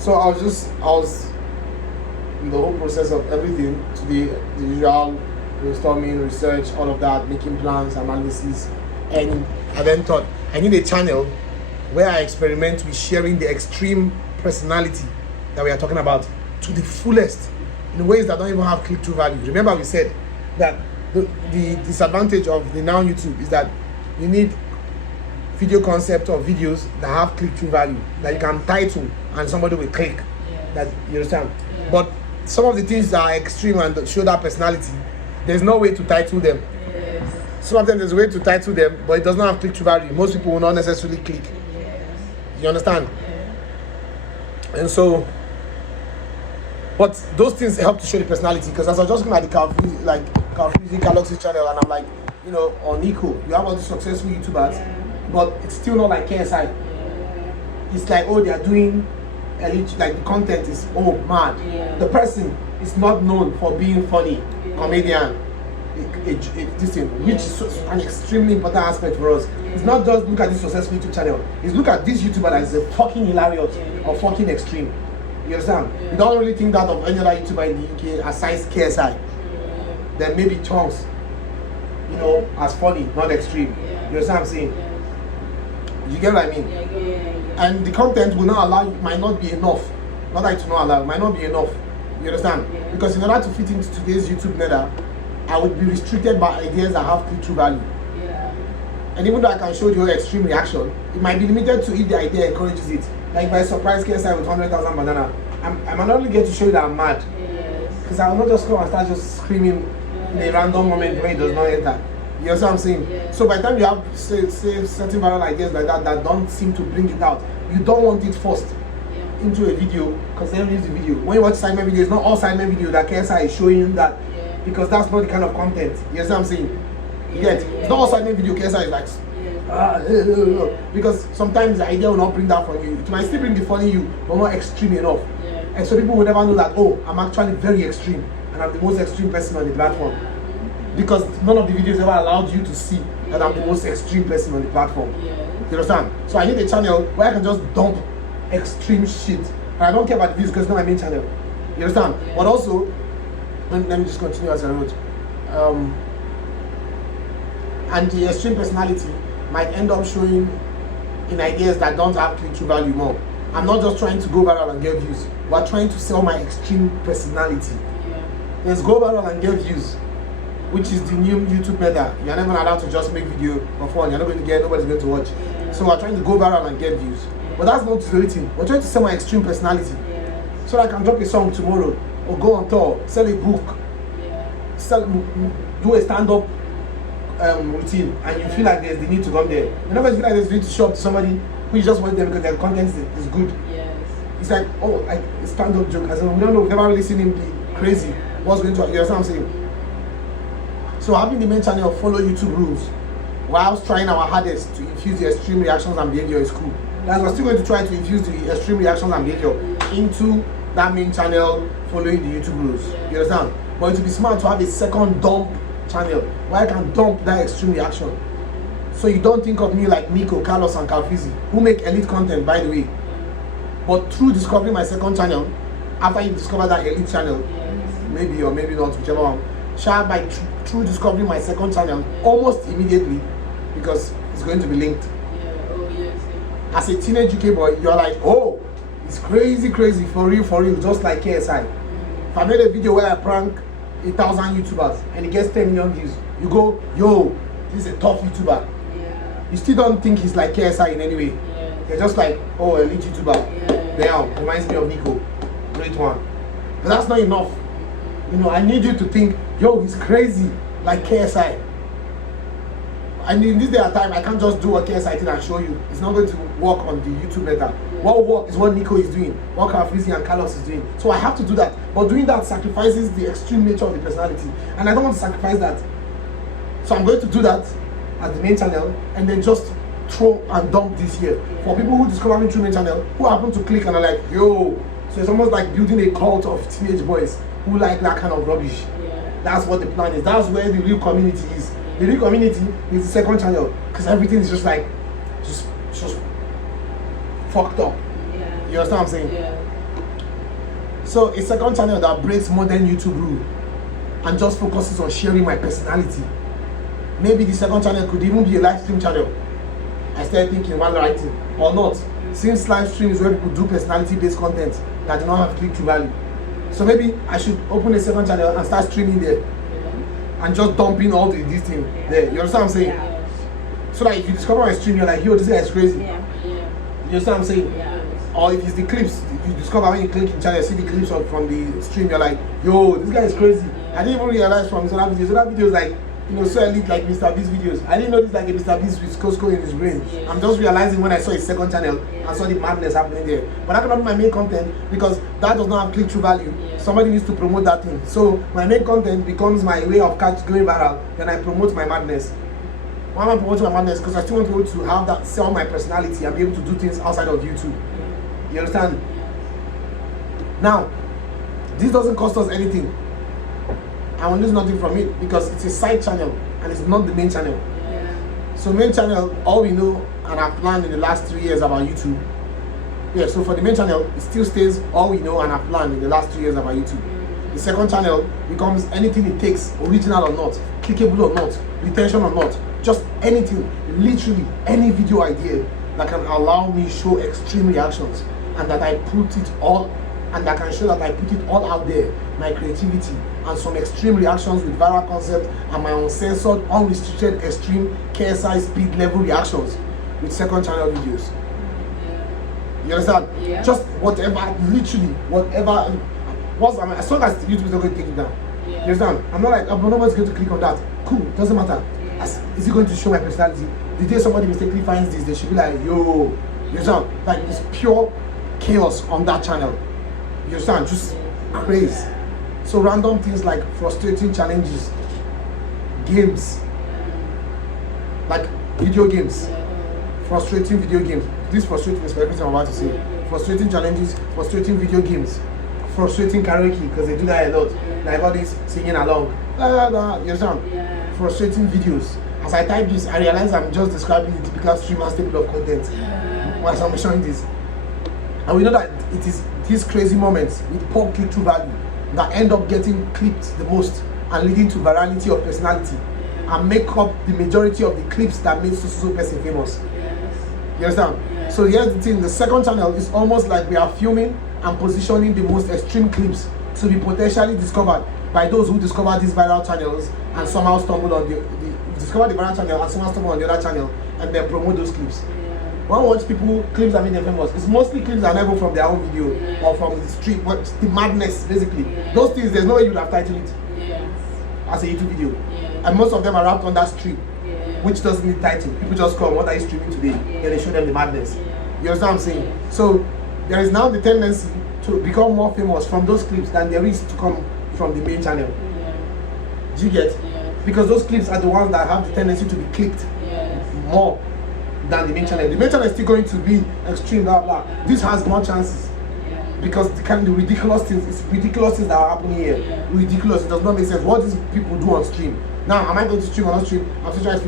So I was in the whole process of everything today, the usual brainstorming, research, all of that, making plans, analysis, and I then thought I need a channel where I experiment with sharing the extreme personality that we are talking about to the fullest in ways that don't even have click-through value. Remember we said that the disadvantage of the now YouTube is that you need video concept or videos that have click-through value that you can title and somebody will click. That you understand. But some of the things that are extreme and show that personality, there's no way to title them. Some of them there's a way to title them, but it does not have click-through value. Most people will not necessarily click. You understand? And so, but those things help to show the personality. Because as I was just looking at the Calfreezy Galaxy channel, and I'm like, you know, on Nico, you have all the successful YouTubers, but it's still not like KSI. It's like, oh, they are doing elite, like the content is mad. The person is not known for being funny, comedian, this thing, which is an extremely important aspect for us. It's not just look at this successful YouTube channel, it's look at this YouTuber that is a fucking hilarious or fucking extreme. You understand? You don't really think that of any other YouTuber in the UK aside KSI. Then maybe Chunks, you know, as funny, not extreme. You understand what I'm saying? You get what I mean? And the content will not allow, might not be enough. Not that it's not allowed, might not be enough. You understand? Because in order to fit into today's YouTube meta, I would be restricted by ideas that have click-through value. And even though I can show you extreme reaction, it might be limited to if the idea encourages it. Like if I surprise KSI with 100,000 banana, I might not only get to show you that I'm mad. Because I will not just come and start just screaming in a random moment when it does not enter. You know what I'm saying? So by the time you have say certain viral ideas like that don't seem to bring it out, you don't want it forced into a video because then use the video. When you watch Sidemen video, it's not all Sidemen video that KSI is showing that because that's not the kind of content. You know what I'm saying? Yet it's not all Sidemen video KSI is like because sometimes the idea will not bring that from you. It might still bring the funny you, but not extreme enough. And so people will never know that, oh, I'm actually very extreme and I'm the most extreme person on the platform. Because none of the videos ever allowed you to see that I'm the most extreme person on the platform. You understand? So I need a channel where I can just dump extreme shit. And I don't care about the views because it's not my main channel. You understand? But also, let me just continue as I wrote. And the extreme personality might end up showing in ideas that don't have click-through value more. I'm not just trying to go viral and get views. We're trying to sell my extreme personality. Let's go viral and get views, which is the new YouTube meta. You're never allowed to just make video for fun. You're not going to get, nobody's going to watch. So we're trying to go viral and get views. But that's not the thing. We're trying to sell my extreme personality. So I can drop a song tomorrow, or go on tour, sell a book, do a stand-up routine, and you feel like there's the need to come there. You never feel like there's the need to show up to somebody who you just want them because their content is good. It's like, oh, like a stand-up joke. I said, we don't know, we've never really seen him be crazy. What's going to, you know what I'm saying? So having the main channel follow YouTube rules whilst trying our hardest to infuse the extreme reactions and behavior is cool. That's we're still going to try to infuse the extreme reactions and behavior into that main channel following the YouTube rules. You understand? But it would be smart to have a second dump channel where I can dump that extreme reaction. So you don't think of me like Nico, Carlos, and Calfreezy, who make elite content, by the way. But through discovering my second channel, after you discover that elite channel, maybe or maybe not, whichever one, through discovering my second channel almost immediately, because it's going to be linked. As a teenage UK boy, you're like, oh, it's crazy for real, just like KSI. If I made a video where I prank 1,000 YouTubers and it gets 10 million views, you go, yo, this is a tough YouTuber. You still don't think he's like KSI in any way. You're just like, oh, elite YouTuber. Damn, reminds me of Nico, great one. But that's not enough. You know, I need you to think, yo, he's crazy like KSI. And in this day and time, I can't just do what KSI did and show you. It's not going to work on the YouTube meta. What will work is what Nico is doing, what Calfreezy and Carlos is doing. So I have to do that. But doing that sacrifices the extreme nature of the personality. And I don't want to sacrifice that. So I'm going to do that as the main channel and then just throw and dump this here. For people who discover me through main channel, who happen to click and are like, yo. So it's almost like building a cult of teenage boys who like that kind of rubbish. That's what the plan is. That's where the real community is. The real community is the second channel, because everything is just like, just fucked up. You understand what I'm saying? So a second channel that breaks modern YouTube rule and just focuses on sharing my personality. Maybe the second channel could even be a live stream channel. I started thinking while writing, or not, since live stream is where people do personality-based content that do not have click-through value. So maybe I should open a second channel and start streaming there and just dumping all this thing there. You understand what I'm saying? So that if you discover my stream, you're like, yo, this guy is crazy. You understand what I'm saying? Or if it's the clips, you discover when you click in channel, see the clips from the stream, you're like, yo, this guy is crazy. I didn't even realize from his other videos like, you know, so elite like Mr. Beast videos. I didn't know this like a Mr. Beast with Costco in his brain. I'm just realizing when I saw his second channel and saw the madness happening there. But that cannot be my main content because that does not have click-through value. Somebody needs to promote that thing. So my main content becomes my way of going viral. Then I promote my madness. Why am I promoting my madness? Because I still want to be able to have that, sell my personality and be able to do things outside of YouTube. You understand? Now, this doesn't cost us anything. I will lose nothing from it because it's a side channel and it's not the main channel. So main channel, all we know and I've planned in the last 3 years about YouTube. So for the main channel, it still stays all we know and I've planned in the last 3 years about YouTube. The second channel becomes anything it takes, original or not, clickable or not, retention or not, just anything, literally any video idea that can allow me show extreme reactions and that I put it all, and that can show that I put it all out there, my creativity and some extreme reactions with viral concept and my uncensored, unrestricted, extreme KSI speed level reactions with second channel videos. You understand? Just whatever, literally whatever. As long as YouTube is not going to take it down. You understand? I'm not like, nobody's going to click on that. Cool, doesn't matter. Is it going to show my personality? The day somebody mistakenly finds this, they should be like, yo. You understand? Like, it's pure chaos on that channel. You understand? Just crazy. So random things like frustrating challenges, games, like video games, frustrating video games. This frustrating is for everything I'm about to say. Frustrating challenges, frustrating video games, frustrating karaoke, because they do that a lot. Like all this singing along. You understand? Frustrating videos. As I type this, I realize I'm just describing the typical streamer staple of content while I'm showing this. And we know that it is these crazy moments with poor click-through value that end up getting clipped the most and leading to virality of personality and make up the majority of the clips that made so person famous. You understand? So here's the thing, the second channel is almost like we are filming and positioning the most extreme clips to be potentially discovered by those who discover these viral channels and somehow stumble on discover the viral channel and somehow stumble on the other channel and then promote those clips. When one watch people clips that make them famous, it's mostly clips that never from their own video or from the street, but the madness basically. Those things, there's no way you would have titled it as a YouTube video. And most of them are wrapped on that street, which doesn't need title. People just come, what are you streaming today? Then they show them the madness. You understand what I'm saying? So there is now the tendency to become more famous from those clips than there is to come from the main channel. Do you get? Because those clips are the ones that have the tendency to be clicked more than the main channel. The main channel is still going to be extreme, blah blah. This has more chances because the ridiculous things that are happening here. Ridiculous. It does not make sense. What these people do on stream. Now, am I going to stream or not stream? I'm still trying to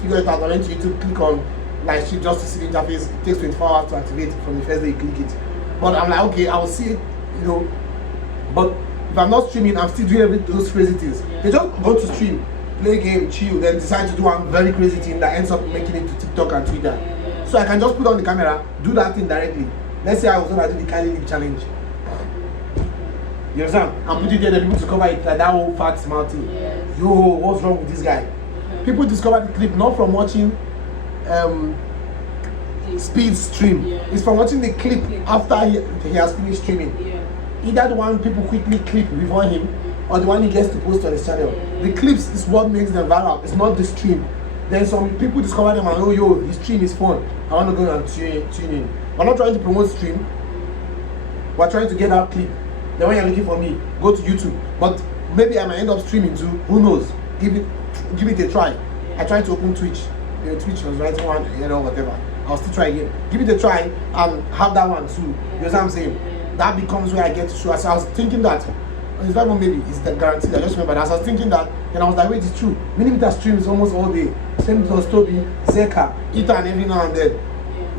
figure it out. I went to YouTube, click on live stream just to see the interface. It takes 24 hours to activate from the first day you click it. But I'm like, okay, I will see it, you know. But if I'm not streaming, I'm still doing those crazy things. They just go to stream, play game, chill, then decide to do one very crazy thing that ends up making it to TikTok and Twitter. So I can just put on the camera, do that thing directly. Let's say I was going to do the Kylie Lip challenge. You understand? And put it there, the people discover it like that old fat smart thing. Yo, what's wrong with this guy? People discover the clip not from watching Speed stream. It's from watching the clip after he has finished streaming. Either the one people quickly clip before him or the one he gets to post on his channel. The clips is what makes them viral. It's not the stream. Then some people discover them and oh yo, his stream is fun. I want to go and tune in. We're not trying to promote stream. We're trying to get that clip. Then when you're looking for me, go to YouTube. But maybe I might end up streaming too. Who knows? Give it a try. I tried to open Twitch. Twitch was writing one, whatever. I'll still try again. Give it a try and have that one too. You know what I'm saying? That becomes where I get to show. So I was thinking that it's not even maybe it's the guarantee. I just remember that. So I was thinking that, and I was like, wait, it's true. Millimeter streams almost all day. Same with Toby, Zeka, Ethan every now and then,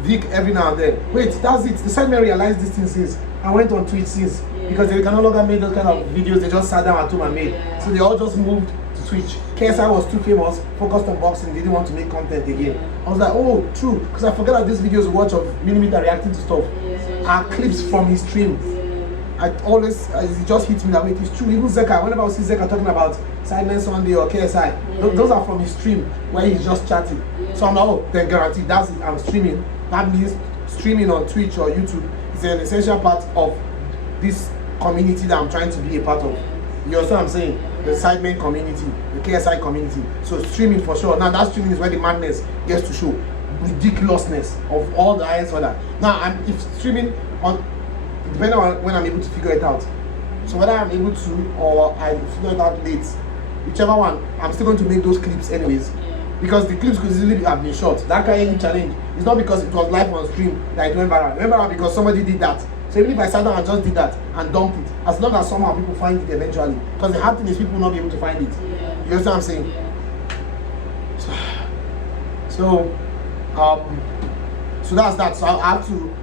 Vic every now and then. Wait, that's it. The side me realize this thing since I went on Twitch since. because they can no longer make those kind of videos. They just sat down at home and made. So they all just moved to Twitch. KSI was too famous, focused on boxing, didn't want to make content again. I was like, oh, true, because I forget that these videos we watch of Millimeter reacting to stuff are clips from his stream. I always, it just hits me that way. It's true. Even Zeka, whenever I see Zeka talking about Silence Sunday or KSI, those are from his stream where he's just chatting. So I'm like, oh, then guaranteed, that's it. I'm streaming. That means streaming on Twitch or YouTube is an essential part of this community that I'm trying to be a part of. You understand what I'm saying? The Sidemen community, the KSI community. So streaming for sure. Now that streaming is where the madness gets to show. Ridiculousness of all the highest order. Now, if streaming on, depending on when I'm able to figure it out. So whether I'm able to or I figure it out late, whichever one, I'm still going to make those clips anyways. Because the clips could easily have been short. That kind of challenge is not because it was live on stream that it went viral. It went viral because somebody did that. So even if I sat down and just did that and dumped it, as long as somehow people find it eventually. Because the hard thing is people will not be able to find it. You understand what I'm saying? So that's that. So I have to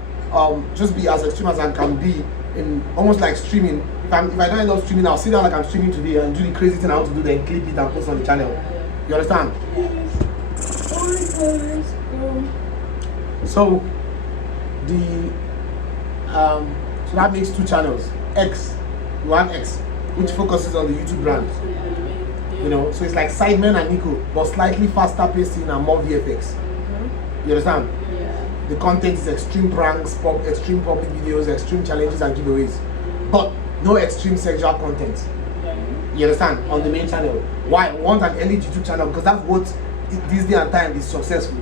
just be as extreme as I can be in almost like streaming. If I don't end up streaming, I'll sit down like I'm streaming today and do the crazy thing I want to do, then clip it and post on the channel. You understand? So so that makes two channels. X, you have X, which focuses on the YouTube brand. You know, so it's like Sidemen and Nico, but slightly faster pacing and more VFX. You understand? The content is extreme pranks, extreme public videos, extreme challenges and giveaways, but no extreme sexual content. You understand? On the main channel. Why? I want an elite YouTube channel because that's what this day and time is successful.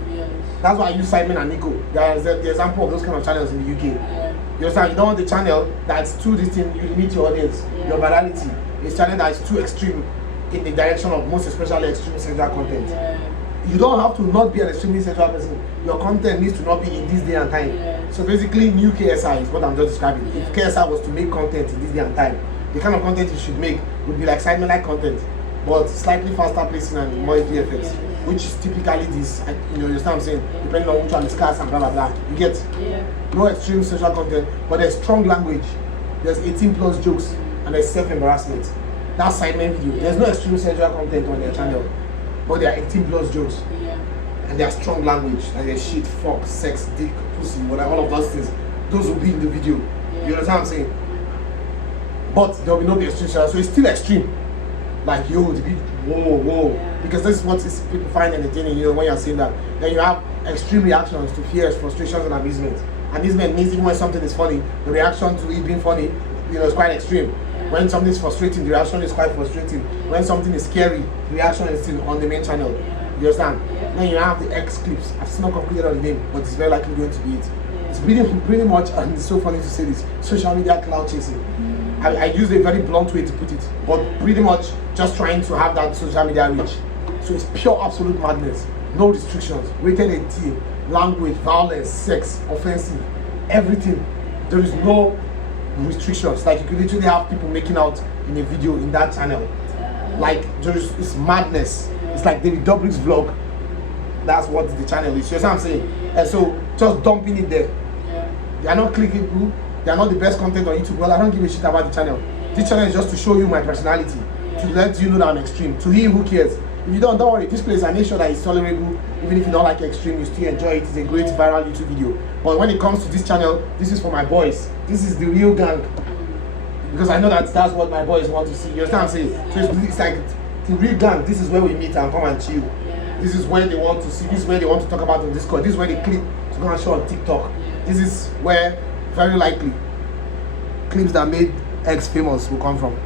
That's why I use Sidemen and Nico. There's the example of those kind of channels in the UK. You understand? You don't want the channel that's too distinct, you limit your audience, your virality. It's a channel that is too extreme in the direction of most especially extreme sexual content. You don't have to not be an extremely sexual person. Your content needs to not be in this day and time. So basically, new KSI is what I'm just describing. If KSI was to make content in this day and time, the kind of content you should make would be like Sidemen-like content, but slightly faster pacing and more VFX, which is typically this. You understand what I'm saying? Depending on which one is scarce and blah blah blah. You get no extreme sexual content, but there's strong language. There's 18+ jokes and there's self-embarrassment. That's Sidemen video. There's no extreme sexual content on their channel, but there are 18+ jokes. And there's strong language, like there's shit, fuck, sex, dick, pussy, whatever, all of those things. Those will be in the video. You understand what I'm saying? But there will be no extreme channel, so it's still extreme. Like, yo, the beat, whoa. Because this is what people find entertaining, you know, when you're saying that. Then you have extreme reactions to fears, frustrations, and amusement. Amusement means even when something is funny, the reaction to it being funny, you know, is quite extreme. When something is frustrating, the reaction is quite frustrating. When something is scary, the reaction is still on the main channel. You understand? Then you have the X clips. I've still not completed on the name, but it's very likely going to be it. It's pretty much, and it's so funny to say this, social media cloud chasing. I use a very blunt way to put it, but pretty much just trying to have that social media reach. So it's pure absolute madness. No restrictions, rated 18, language, violence, sex, offensive, everything. There is no restrictions. Like, you could literally have people making out in a video in that channel. Like, it's madness. It's like David Dobrik's vlog. That's what the channel is. You know what I'm saying? And so just dumping it there. They are not clickable. They are not the best content on YouTube. Well, I don't give a shit about the channel. This channel is just to show you my personality, to let you know that I'm extreme. To him, who cares? If you don't worry. This place, I make sure that it's tolerable. Even if you don't like extreme, you still enjoy it. It's a great viral YouTube video. But when it comes to this channel, this is for my boys. This is the real gang. Because I know that that's what my boys want to see. You understand what I'm saying? So it's like the real gang. This is where we meet and come and chill. This is where they want to see. This is where they want to talk about on Discord. This is where they clip to go and show on TikTok. This is where very likely clips that made X famous will come from.